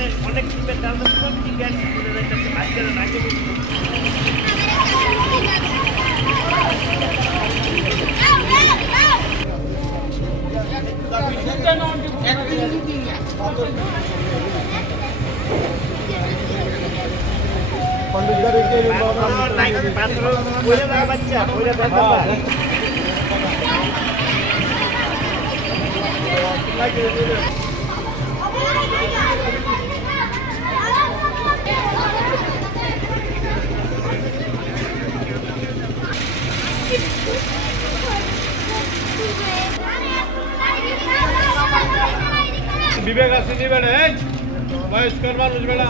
মানে অনেক টিপের দাম কি গ্যারান্টি করে যাচ্ছে বাচ্চারা নাকি বাচ্চা বিবেক আছে নি বেড়া এই বয়স্কর মানুষ বেড়া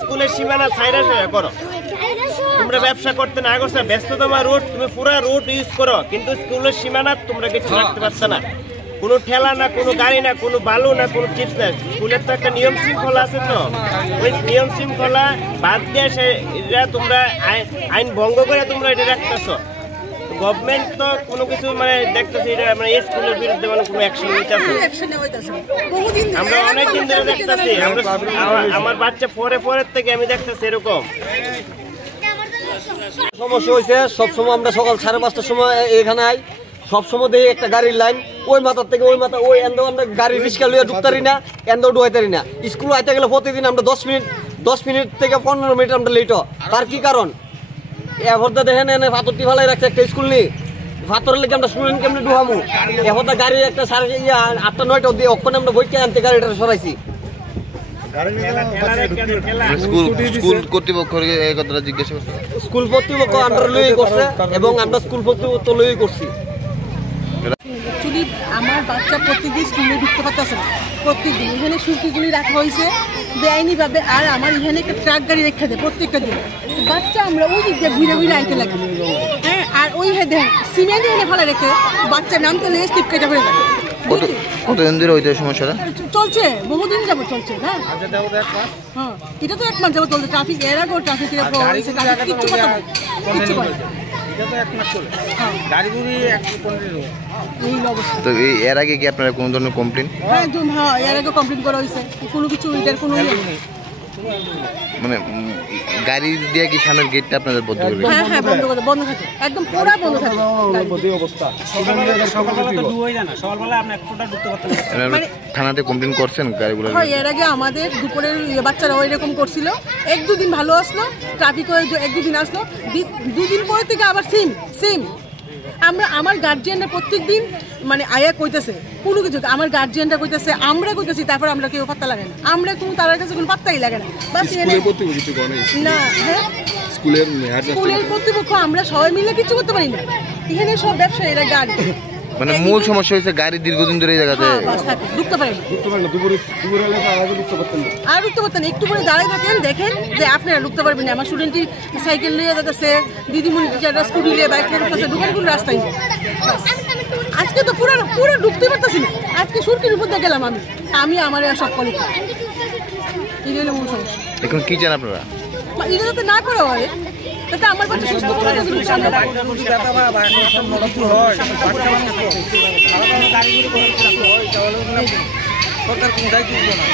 স্কুলের সীমানা ছাইরা করো তোমরা ব্যবসা করতে না করছো ব্যস্ততম রুট তুমি পুরো রুট ইউজ করো কিন্তু স্কুলের সীমানা তোমরা কিছু রাখতে পারছো না কোনো ঠেলা না কোনো গাড়ি না কোনো বালু না কোনো চিপস না স্কুলের তো একটা নিয়ম শৃঙ্খলা আছে তো ওই নিয়ম শৃঙ্খলা বাদ দিয়ে এটা তোমরা আইন ভঙ্গ করে তোমরা এটা রাখতেছো গভর্নমেন্ট তো কোনো কিছু মানে দেখতেছি এটা মানে স্কুলের বিরুদ্ধে মানে কোনো অ্যাকশন নিতেছে আমরা অনেকদিন ধরে দেখতেছি আমার বাচ্চা পরের থেকে আমি দেখতেছি এরকম সমস্যা হয়েছে সবসময় আমরা সকাল 5:30টার সময় এখানে আই সবসময় দেখি একটা গাড়ির লাইন ওই মাথার থেকে ওই মাথা ওই এন্দ আমরা গাড়ি রিক্সা লইয়া ঢুকতারি না এন্দ ঢুকাইতারি না স্কুল আইতে গেলে প্রতিদিন আমরা 10 মিনিট থেকে 15 মিনিট আমরা লেট তার কি কারণ এভরদা দেখেন এনে ভাতরটি ফালাই রাখছে একটা স্কুল নেই ভাতরের লেগে আমরা স্টুডেন্ট কেমনি ঢুকামু এভরদা গাড়ি একটা 8টা 9টা দিয়ে ওখানে আমরা বইকে আনতে গাড়িটা সরাইছি স্কুল কর্তৃপক্ষ এই কথাটা জিজ্ঞাসা করছে স্কুল কর্তৃপক্ষ আমরা লই করছে এবং আমরা স্কুল কর্তৃপক্ষ লই করছি অ্যাকচুয়ালি আমার বাচ্চা প্রত্যেকদিন স্কুলে ঢুকতে পারতেছে না প্রত্যেকদিন এখানে সুরকিগুলি রাখা হয়েছে বেআইনিভাবে আর আমার এখানে একটা ট্রাক গাড়ি রেখে দেয় প্রত্যেকটা দিন বাচ্চা আমরা ওই দিক দিয়ে ঘুরে ঘুরে আনতে লাগি হ্যাঁ আর ওই দেখেন সিমেন্ট এনে ফেলে রেখে বাচ্চা নামতে লেগে স্লিপ কেটে ফেলে যায় কতদিন ধরে হইতে সমস্যাটা চলছে বহুদিন যাবো চলছে না হ্যাঁ এটা তো 1 মাস যাবো চলছে ট্রাফিক এর আগেও ট্রাফিকের কিচ্ছু কথা কিচ্ছু করে তো এর আগে কি আপনারা কোনো ধরনের কমপ্লেন হ্যাঁ এর আগে কমপ্লেন করা হয়েছে কোনো কিছু এটার কোনো মানে গাড়ি দিয়ে কি সামনের গেটটা আপনাদের বন্ধ করবে হ্যাঁ হ্যাঁ বন্ধ থাকে একদম পুরো বন্ধ থাকে এই অবস্থা সকালবেলা তো হয়ে যায় না সকালবেলা আপনি এক ফোঁটা ঢুকতে পারতেন না থানাতে কমপ্লেন করছেন গাড়িগুলো হ্যাঁ এর আগে আমাদের দুপুরের বাচ্চারা ওইরকম করছিল 1-2 দিন ভালো আসলো ট্রাফিক হয়ে 1-2 দিন আসলো 2 দিন পর থেকে আবার সেম আমরা আমার গার্জিয়ানরা প্রত্যেকদিন মানে আয়া কইতেছে কোনো কিছু আমার গার্জিয়ানরা কইতেছে আমরা কইতেছি তারপর আমরা কেউ পাত্তা লাগে না আমরা কোনো তার কাছে কোনো পাত্তাই লাগে না বাস স্কুলের কর্তৃপক্ষ কিছু করে না হ্যাঁ স্কুলের কর্তৃপক্ষ আমরা সবাই মিলে কিছু করতে পারি না এখানে সব ব্যবসায়ীরা গাড়ি মানে মূল সমস্যা হচ্ছে গাড়ি দীর্ঘদিন ধরে এই জায়গাতে ঢুকতে পারেন না দুপুরে আর ঢুকতে পারতেন একটু পরে দাঁড়িয়ে থাকেন দেখেন যে আপনারা ঢুকতে পারবেন না আমার স্টুডেন্টটি সাইকেল নিয়ে যাচ্ছে দিদিমণি টিচাররা স্কুটি নিয়ে বাইক নিয়ে ঢুকতেছে দোকান কোন রাস্তায় আজকে তো পুরো ঢুকতে পারতেছি না আজকে সুরকির উপর দিয়ে গেলাম আমি আমার সব কলি এটা হলো মূল সমস্যা এখন কি চান আপনারা এটা যাতে না করা হয় তাতে আমার বাচ্চা সুস্থ করে সরকার কোনো দায়িত্ব না